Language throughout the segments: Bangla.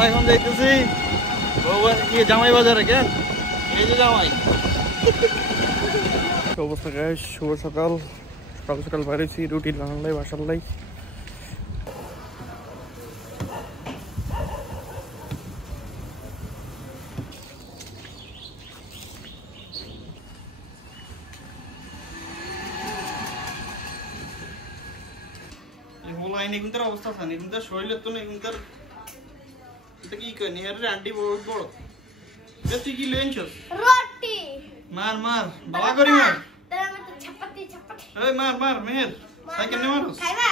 আমরা এখন যাইতেছি জামাই বাজারে। কেন এই যে জামাই অবস্থা গাইস, শুভ সকাল। সকাল সকাল বেরিয়েছি রুটি বানালাই বাসার লাই। এগুনটার অবস্থা আছে, এগুনটার শরীরের তো না, এগুনটার এটা কি করে নিহার আন্টি বহুত বড়। তুই কি লেনছস? রুটি মার মার বাবা করি মার। তার মধ্যে চপাতি চপাতি এই মার মার মেহের তাই কেন মারছ? খাইবা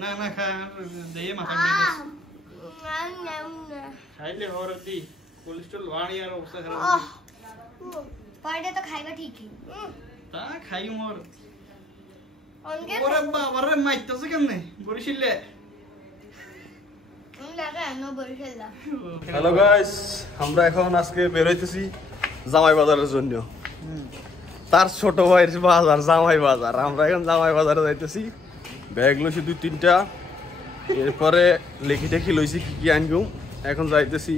না না খা দেই মাথা দিয়ে না খাইলে হরতি কোলেস্ট্রল বাড়ি আর অবস্থা খারাপ। পরে তো খাইবা ঠিকই। তা খাই মোর অনকে ওরে বাবা রে মাইতেছে কেমনে বরিশিলে। হ্যালো গাইস, আমরা এখন আজকে বের হইতেছি জামাই বাজারের জন্য। তার ছোট ভাইয়ের বাজার জামাই বাজার। আমরা এখন জামাই বাজারে যাইতেছি। ব্যাগ লইছি 2-3টা, এরপরে লেখি টেখি লইছি কি কি আনবো। এখন যাইতেছি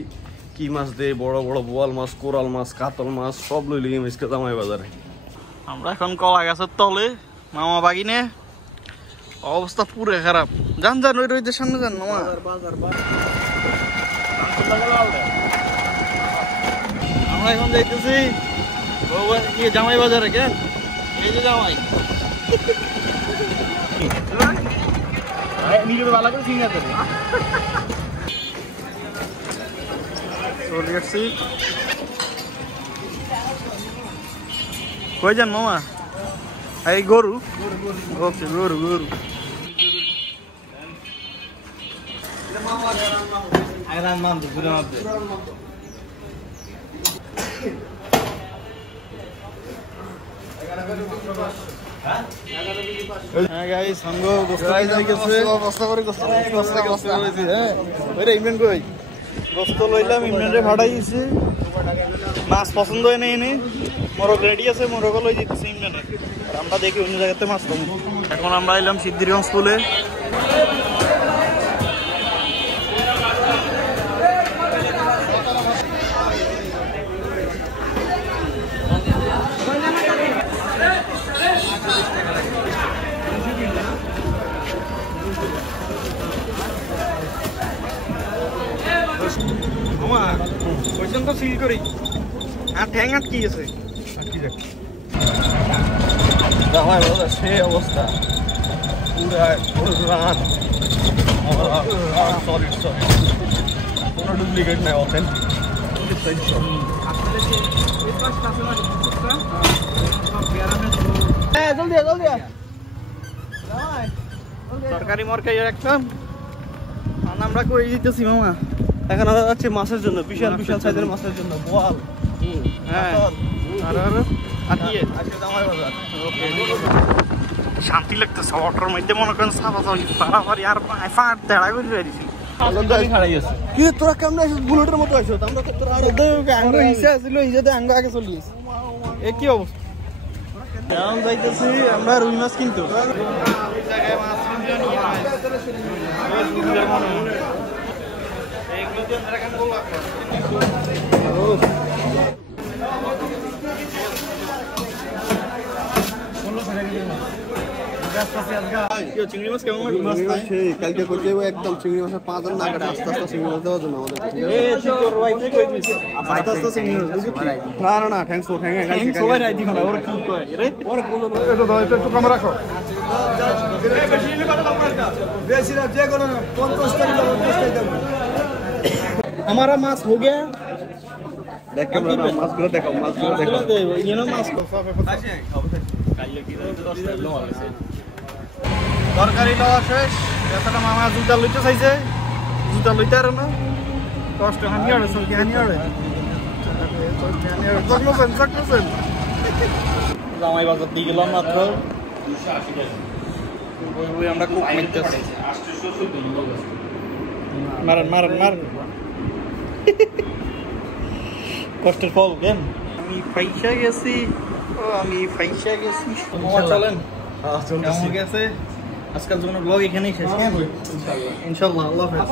কি মাছ দেয়, বড় বড় বোয়াল মাছ, কোরাল মাছ, কাতল মাছ সব লই লিয়ে মিসকে জামাই বাজারে। আমরা এখন কলা গাছের তলে মামা বাগিনে, অবস্থা পুরো খারাপ। যান যান ওই রইতে সামনে যান মামা। আমরা এখন যাইতেছি জামাই বাজারে। কেন এই যে জামাই চলে আসছি। কই যান মামা? এই গরু, ওকে গরু গরু। হ্যাঁ গাইস, সঙ্গ গোস্ত হয়ে গেছে। বস্তা করে গোস্ত করেছি। হ্যাঁ ওইটা ইমরান কই গোস্ত লইলাম, ইমরানরে ভাড়াই দিছি। মাছ পছন্দ হয় না এনে মোরগ রেডি আছে, মোরগ লই দিতেছি ইমরানে। আমরা দেখি অন্য জায়গাতে মাছ পাবো। এখন আমরা এলাম সিদ্ধিরগঞ্জ স্কুলে। পর্যন্ত সিল করি আর ঠ্যাং আটকি গেছে। জামাই বাজার সেই অবস্থা, সরি কোনো ডুপ্লিকেট নাই, অথেন্টিক। তরকারি মরকারি একদম আমরা করে দিতেছি মামা। এখন আমরা যাচ্ছি মাছের জন্য, বিশাল বিশাল সাইজের মাছের জন্য, বোয়াল। হ্যাঁ শান্তি লাগতেছে অটোর মধ্যে, মনে করেন সাফাফারি আর তেড়া করে বেরিয়েছি। কিন্তু তোরা কেমন আসিস? বুলেটের মতো আসিস। আমরা তো তোরা আঙ্গ হিসা ছিল, হিসাতে আঙ্গ আগে চলে গেছে। এ কি অবস্থা? এখন যাইতেছি আমরা রুই মাছ কিনতে। চিংড়ি মাছ কেমন কালকে করতে একদম চিংড়ি মাছের 5 না কাটে আস্তে আস্তে চিংড়ি মাছ দেওয়ার জন্য আমাদের। না না না, থ্যাঙ্কস ফর একটু কম রাখো। हमारा मास हो गया। देख कैमरा माছগুলো দেখো, মাছগুলো দেখো। ये ना मास তরকারি লওয়া শেষ। এতটা মামা জুতা লইতে চাইছে, জুতা লইতে আর না কষ্ট। হানিয়াড়ে সবকি হানিয়াড়ে জামাই বাজার দিয়ে গেলাম মাত্র। আমরা খুব মারেন মারেন মারেন কষ্টের ফল। কেন আমি ফাইসা গেছি, আমি ফাইসা গেছি। চলেন কেমন গেছে আজকাল জন্য ব্লগ এখানেই শেষ। ইনশাল্লাহ আল্লাহ হাফেজ।